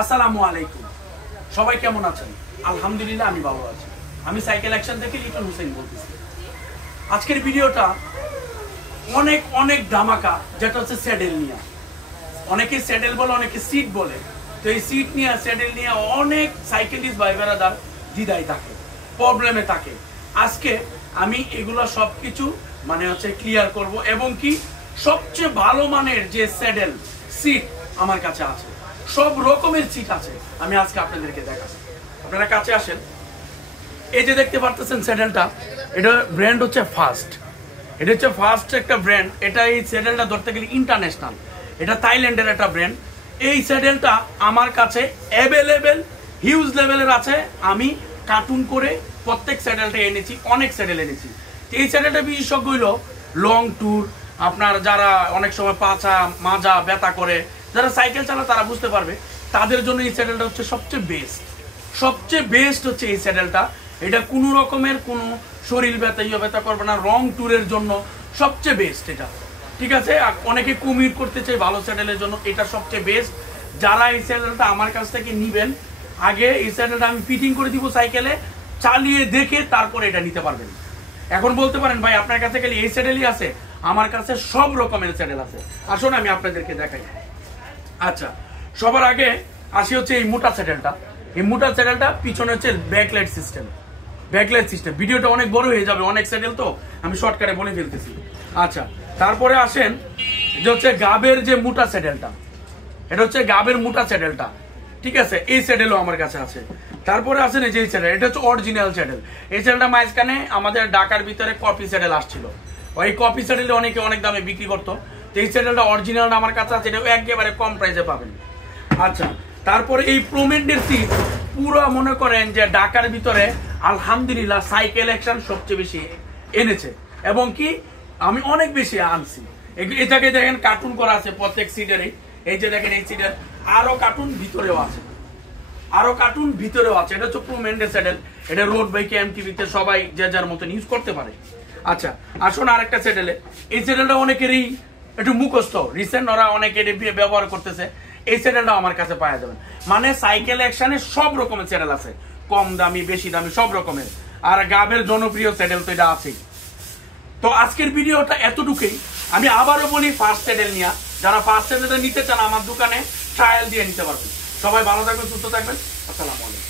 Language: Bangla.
আসসালামু আলাইকুম। সবাই কেমন আছেন? আলহামদুলিল্লাহ আমি ভালো আছি। আমি সাইকেল অ্যাকশন থেকে লিটন হোসেন বলতেছি। আজকের ভিডিওটা অনেক অনেক ধামাকা, যেটা হচ্ছে স্যাডেল নিয়ে। অনেকে স্যাডেল বলে, অনেকে সিট বলে। তো এই সিট নিয়ে, স্যাডেল নিয়ে অনেক সাইকেলিস্ট ভাই বেড়াদার দ্বিধায় থাকে, প্রবলেমে থাকে। আজকে আমি এগুলো সবকিছু ক্লিয়ার করব, এবং কি সবচেয়ে ভালো মানের যে স্যাডেল সিট আমার কাছে আছে, সব রকমের সিট আছে, আমি আজকে আপনাদেরকে দেখাচ্ছি। আপনারা কাছে আসেন। এই যে দেখতে পারতেছেন স্যাডেলটা, এটা ব্র্যান্ড হচ্ছে ফার্স্ট। এটা হচ্ছে ফার্স্ট একটা ব্র্যান্ড। এটা এই স্যাডেলটা ধরতে গেলে ইন্টারন্যাশনাল, এটা থাইল্যান্ডের একটা ব্র্যান্ড। এই স্যাডেলটা আমার কাছে অ্যাভেলেবেল হিউজ লেভেলের আছে। আমি কার্টুন করে প্রত্যেক স্যাডেলটা এনেছি, অনেক স্যাডেল এনেছি। এই স্যাডেলটা বিশেষজ্ঞ হইল লং ট্যুর, আপনার যারা অনেক সময় পাছা মাজা ব্যথা করে, যারা সাইকেল চালায় তারা বুঝতে পারবে, তাদের জন্য এই স্যাডেলটা হচ্ছে সবচেয়ে বেস্ট। সবচেয়ে বেস্ট হচ্ছে এই স্যাডেলটা। এটা কোনো রকমের কোনো শরীর ব্যথা ব্যথা করবে না, রং ট্যুরের জন্য সবচেয়ে বেস্ট এটা। ঠিক আছে, অনেকে কুমির করতে চাই ভালো স্যাডেলের জন্য, এটা সবচেয়ে বেস্ট। যারা এই স্যাডেলটা আমার কাছ থেকে নিবেন, আগে এই স্যাডেলটা আমি ফিটিং করে দিব সাইকেলে, চালিয়ে দেখে তারপরে এটা নিতে পারবেন। এখন বলতে পারেন ভাই আপনার কাছে খালি এই স্যাডেলই আছে? আমার কাছে সব রকমের স্যাডেল আছে। আসুন আমি আপনাদেরকে দেখাই। আচ্ছা, সবার আগে আসি হচ্ছে এই মোটা স্যাডেলটা। এই মোটা স্যাডেলটা পিছনে হচ্ছে ব্যাকলাইট সিস্টেম। ব্যাকলাইট সিস্টেম ভিডিওটা অনেক বড় হয়ে যাবে, অনেক স্যাডেল তো আমি শর্টকাটে বলে ফেলতেছি। আচ্ছা, তারপরে আসেন যে হচ্ছে গাবের যে মোটা স্যাডেলটা, এটা হচ্ছে গাবের মোটা স্যাডেলটা। ঠিক আছে, এই স্যাডেলও আমার কাছে আছে। তারপরে আসেন এই যে স্যাডেল, এটা হচ্ছে অরিজিনাল স্যাডেল। এই স্যাডেলটা মাঝখানে আমাদের ঢাকার ভিতরে কপি স্যাডেল আসছিল, ওই কপি স্যাডেল অনেকে অনেক দামে বিক্রি করতো। তো এই স্যাডেলটা অরিজিনালটা আমার কাছে আছে, এটা একেবারে কম প্রাইসে পাবেন। আচ্ছা, তারপরে এই প্রোমেন্ডের সিট পুরো মনে করেন যে ঢাকার ভিতরে আলহামদুলিল্লাহ সাইকেল অ্যাকশন সবচেয়ে বেশি এনেছে, এবং কি আমি অনেক বেশি আনছি। এটাকে দেখেন কার্টুন করা আছে প্রত্যেক সিটেরই। এই যে দেখেন এই সিটের আরো কার্টুন ভিতরেও আছে, আরো কার্টুন ভিতরেও আছে। এটা হচ্ছে প্রোমেন্ডের স্যাডেল। এটা রোড বাইকে, এমটিভিতে সবাই যে যার মতন ইউজ করতে পারে। আচ্ছা, আসুন আরেকটা স্যাডেলে। এই স্যাডেলটা অনেকেরই একটু মুখস্থ, রিসেন্ট ওরা অনেকে ব্যবহার করতেছে। এই স্যাডেলটা আমার কাছে পাওয়া যাবে। মানে সাইকেল অ্যাকশনে সব রকমের স্যাডেল আছে, কম দামি বেশি দামি সব রকমের। আর গাবের জনপ্রিয় স্যাডেল তো এটা আছেই। তো আজকের ভিডিওটা এতটুকুই। আমি আবারও বলি, ফার্স্ট স্যাডেল নিয়ে যারা ফার্স্ট স্যাডেলটা নিতে চান আমার দোকানে ট্রায়াল দিয়ে নিতে পারবেন। সবাই ভালো থাকবেন, সুস্থ থাকবেন। আসসালামু আলাইকুম।